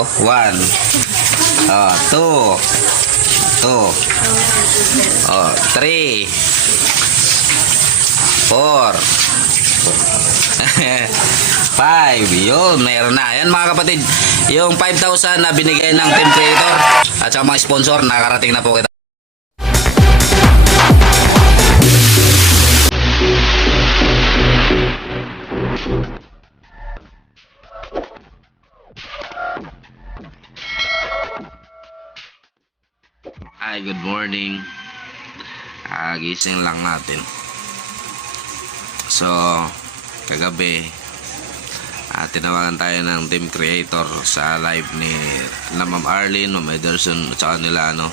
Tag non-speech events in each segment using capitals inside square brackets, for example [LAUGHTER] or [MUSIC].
oh. One. Oh, two. Two. Oh, three. Four. [LAUGHS] Five. Yun, meron na. Yan mga kapatid. Yung 5,000 na binigay ng Team Creator at saka mga sponsor, nakarating na po kita. Morning. Ah, gising lang natin. So, kagabi, ah, tinawagan tayo ng team creator sa live ni na Ma'am Arlene, Ma'am Ederson, at saka nila, ano,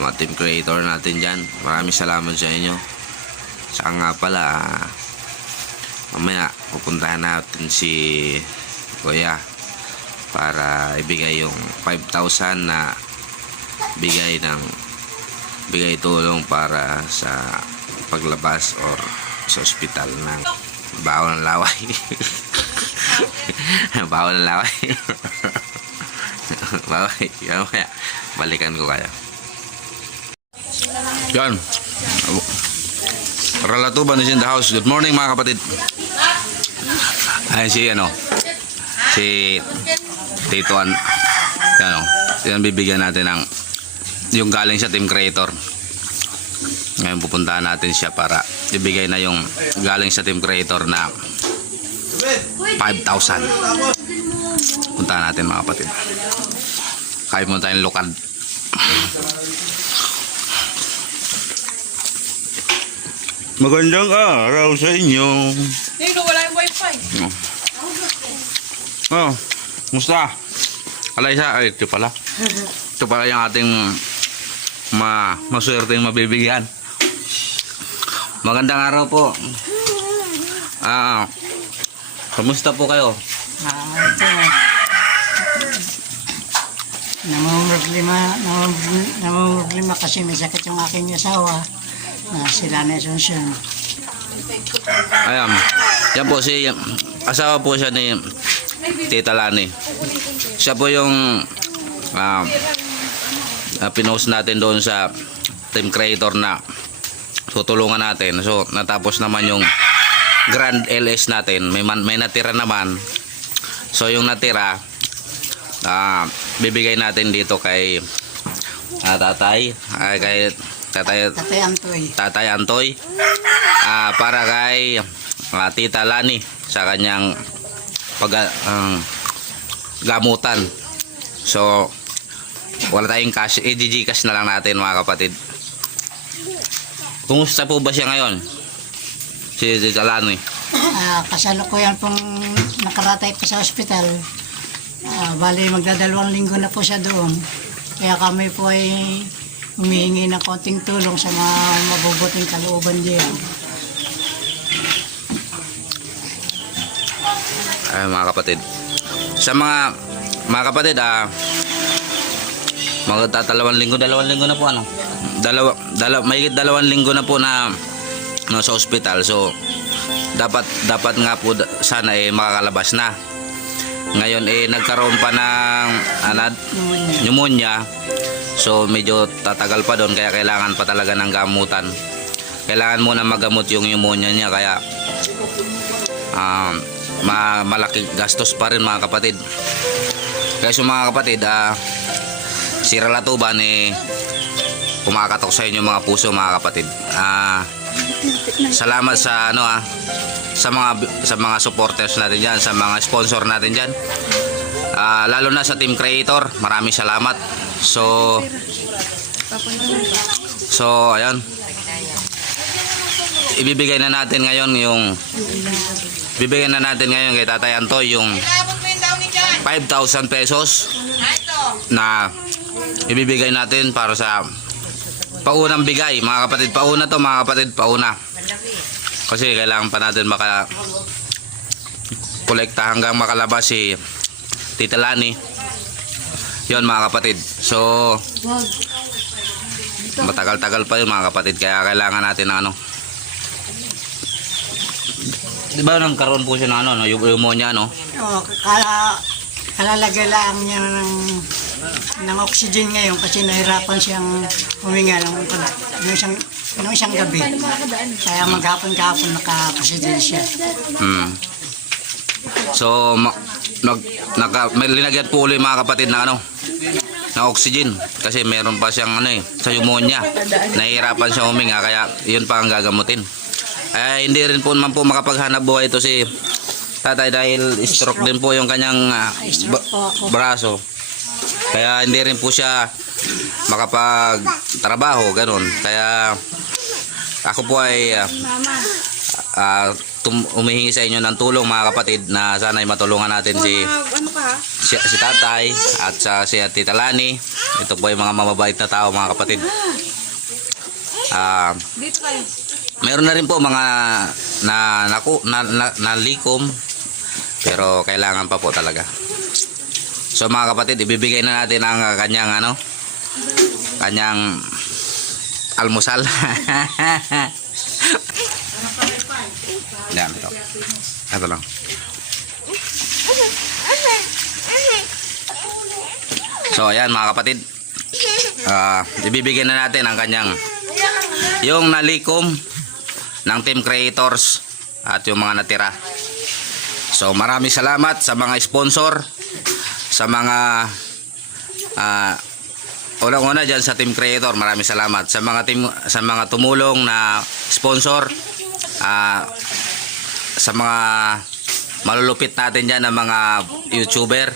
mga team creator natin dyan. Maraming salamat sa inyo. Saka nga pala, ah, mamaya, pupuntahan natin si Kuya para ibigay yung 5,000 na bigay ng bigay tulong para sa paglabas or sa ospital ng bawal ng laway [LAUGHS] bawal ng laway [LAUGHS] bawal kaya balikan ko kayo yan Relatuban is in the house. Good morning mga kapatid. Ay si ano si Tito An yan o. Yan bibigyan natin ng yung galing sa team creator. Ngayon pupuntahan natin siya para ibigay na yung galing sa team creator na 5,000. Puntahan natin mga kapatid. Kaya mo tayong lukad. Magandang araw sa inyo. Nino, wala yung wifi. Oh, musta? Alaysa, ay, ito pala. Ito pala yung ating ma maswerteng mabibigyan. Magandang araw po. Ah, kamusta po kayo? Ah, ito. Namumroblema, namumroblema, kasi may sakit yung aking asawa na sila na Asuncion. Ayan. Yan po si asawa po siya ni Tita Lani. Siya po yung ah, ah, pinost natin doon sa team creator na tutulungan natin. So natapos naman yung Grand LS natin. May man, may natira naman. So yung natira ah, bibigay natin dito kay ah, tatay, ay kay tatay Tatay Antoy. Tatay Antoy ah, para kay ah, Tita Lani sa kanyang pag ang gamutan. So wala tayong cash, i cash na lang natin mga kapatid. Kumusta po ba siya ngayon? Si Tita Lani. Ah, kasalukuyan pong nakaratay pa sa ospital. Ah, bali, magdadalawang linggo na po siya doon. Kaya kami po ay humihingi ng konting tulong sa mga mabubuting kalooban diyan. Ay mga kapatid. Sa mga mga kapatid ah magtatalawang linggo, dalawang linggo na po ano. Dalawa, dalawa, may dalawang linggo na po na no, sa ospital. So dapat dapat nga po sana eh makakalabas na. Ngayon eh nagkaroon pa ng anad Pneumonia. pneumonia. So medyo tatagal pa doon kaya kailangan pa talaga ng gamutan. Kailangan muna magamot yung pneumonia niya kaya um, ma malaki gastos pa rin mga kapatid. Kaya so mga kapatid, ah, si Relatuban eh kumakatok sa inyo mga puso mga kapatid. Ah, salamat sa ano ah sa mga sa mga supporters natin diyan, sa mga sponsor natin diyan. Ah, lalo na sa team creator, maraming salamat. So So, ayun. Ibibigay na natin ngayon yung bibigyan na natin ngayon kay Tatay Antoy yung 5,000 pesos na ibibigay natin para sa paunang bigay. Mga kapatid pauna to mga kapatid pauna. Kasi kailangan pa natin maka kolekta hanggang makalabas si Tita Lani. Yon mga kapatid. So matagal-tagal pa yun mga kapatid. Kaya kailangan natin ng ano. Di ba nang karoon po siya ng ano no, yung pneumonia no? Oh, kala kalalagay lang niya ng, ng oxygen ngayon kasi nahirapan siyang huminga ng, ng, isang, ng isang gabi. Kaya maghapon-kahapon naka-oxygen siya. Hmm. So, ma- nag, naka, may linagyan po ulit mga kapatid na ano, na oxygen. Kasi meron pa siyang ano eh, sa pneumonia. Nahihirapan siya huminga, kaya yun pa ang gagamutin. Ay, hindi rin po naman po makapaghanap buhay ito si tatay dahil stroke din po yung kanyang ako. braso. Kaya hindi rin po siya makapagtrabaho, ganun. Kaya ako po ay ah, ah, tum- umihingi sa inyo ng tulong mga kapatid na sana ay matulungan natin si si, si tatay at sa si Tita Lani. Ito po ay mga mamabait na tao mga kapatid. Ah, kayo. meron na rin po mga na naku na, na, nalikom pero kailangan pa po talaga. So mga kapatid, ibibigay na natin ang kanyang ano kanyang almusal. [LAUGHS] Yan ito. Ito lang. So ayan mga kapatid. Ah, ibibigay na natin ang kanyang yung nalikom ng team creators at yung mga natira. So maraming salamat sa mga sponsor, sa mga ah unang-una diyan sa team creator, maraming salamat sa mga team sa mga tumulong na sponsor ah sa mga malulupit natin diyan ng mga YouTuber.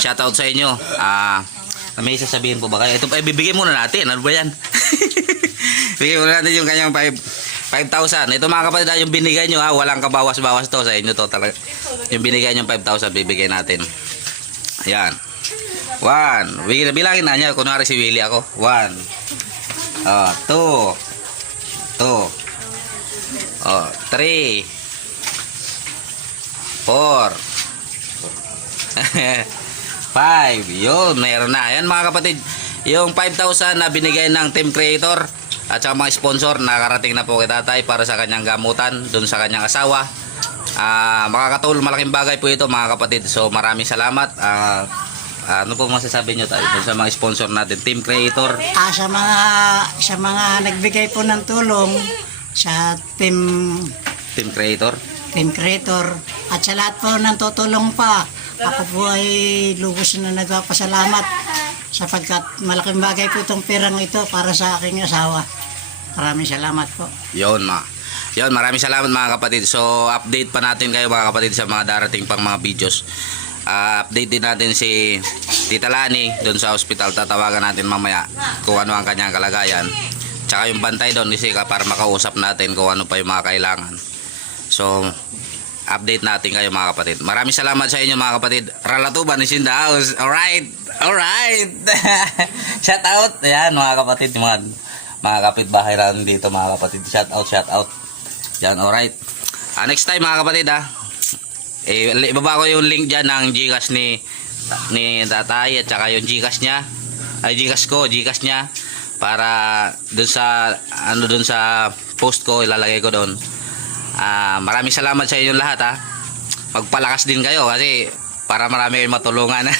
Shoutout sa inyo. Ah may sasabihin po ba kayo? Ito, ay, bibigyan muna natin. Ano ba yan? [LAUGHS] Bigyan muna natin yung kanyang 5 5,000. Ito mga kapatid, ah, yung binigay nyo ha, walang kabawas-bawas to sa inyo to talaga. Yung binigay nyo 5,000, bibigyan natin. Ayan. One. Bilangin na niya. Kunwari si Willie ako. One. Oh, two. Two. Oh, three. Four. [LAUGHS] Five. Yun, mayroon na. Ayan mga kapatid, yung 5,000 na binigay ng team creator at saka mga sponsor, nakarating na po kay tatay para sa kanyang gamutan dun sa kanyang asawa. Ah, makakatulong malaking bagay po ito mga kapatid. So maraming salamat. Ah, ano po masasabi nyo tayo sa mga sponsor natin, team creator. Ah, sa mga sa mga nagbigay po ng tulong sa team Team creator. team creator at sa lahat po ng tutulong pa. Ako po ay lubos na nagpapasalamat sapagkat malaking bagay po itong perang ito para sa aking asawa. Maraming salamat po. Yon ma. Yon, maraming salamat mga kapatid. So, update pa natin kayo mga kapatid sa mga darating pang mga videos. Ah, update din natin si Tita Lani doon sa hospital. Tatawagan natin mamaya kung ano ang kanyang kalagayan. Tsaka yung bantay doon ni Sika para makausap natin kung ano pa yung mga kailangan. So, update natin kayo mga kapatid. Maraming salamat sa inyo mga kapatid. Ralatuban is in the house. Alright. Alright. [LAUGHS] shout out. Ayan mga kapatid. Mga, mga kapitbahay natin dito mga kapatid. Shout out, shout out. Yan, alright. Ah, next time mga kapatid ah. Eh, ibaba ko yung link dyan ng Gcash ni ni tatay at saka yung Gcash niya. Ay, Gcash ko, Gcash niya. Para dun sa, ano dun sa post ko, ilalagay ko doon. Ah, maraming salamat sa inyong lahat ha. Magpalakas din kayo kasi para marami kayong matulungan. [LAUGHS]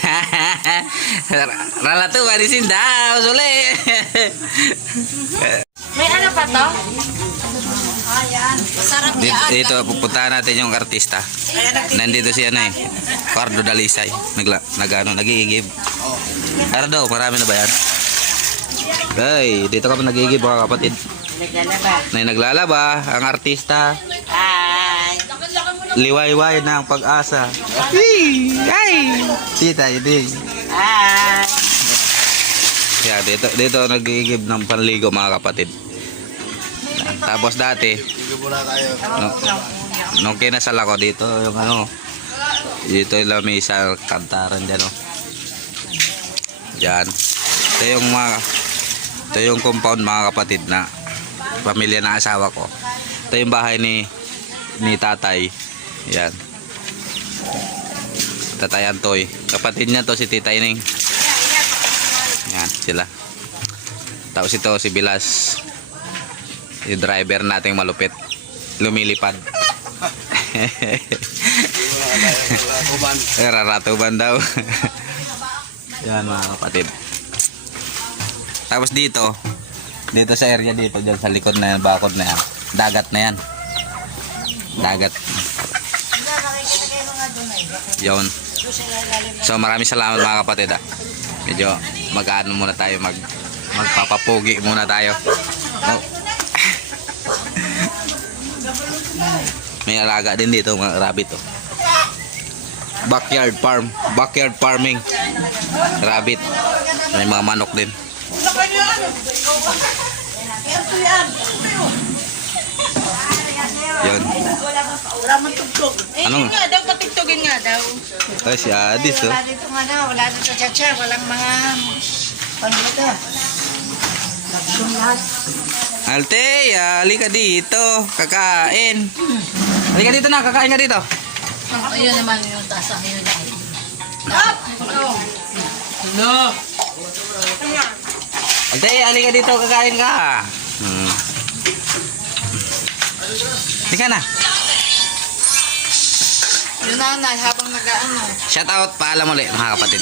Ralato, marisin daw, suli. [LAUGHS] May ano pa to? Sarap dito, dito, pupuntahan natin yung artista. Nandito si ano eh, Pardo Dalisay. Nagla, nag, ano, nag-iigib. Pardo, marami na ba yan? Ay, dito ka pa nag-iigib mga kapatid. Na naglalaba, ang artista. Liwayway ng pag-asa. Ay! Tita, hindi. Yeah, dito, dito nag-iigib ng panligo mga kapatid. Tapos dati, no, nung kinasal ako dito, yung ano, dito yung lamisa, kantaran dyan, no. Diyan. Ito yung mga, ito yung compound mga kapatid na pamilya ng asawa ko. Ito yung bahay ni, ni tatay. Yan. Tatay Antoy. Kapatid niya to si Tita Ining. Yan, sila. Tapos ito si Bilas. Yung driver nating malupit. Lumilipad. Eh, raratuban daw. Yan mga kapatid. Tapos dito, dito sa area dito, dyan sa likod na yan, bakod na yan. Dagat na yan. Dagat. Yun. So maraming salamat mga kapatid ah. Medyo mag-ano muna tayo, mag magpapapugi muna tayo. Oh. May alaga din dito mga rabbit oh. Backyard farm, backyard farming. Rabbit. May mga manok din. Eh, Ano nga daw, patugtugin nga daw. Ay, si Adis oh. Wala dito nga na, wala dito sa chacha, walang mga ano Laksyon lahat. Altea, halika dito. Kakain. Halika dito na, kakain ka dito. Ayun naman yung tasa yun. Altea, halika dito, kakain ka. Hmm. Halika na. Yun nanay, habang nag-ano. Shout out, paalam ulit mga kapatid.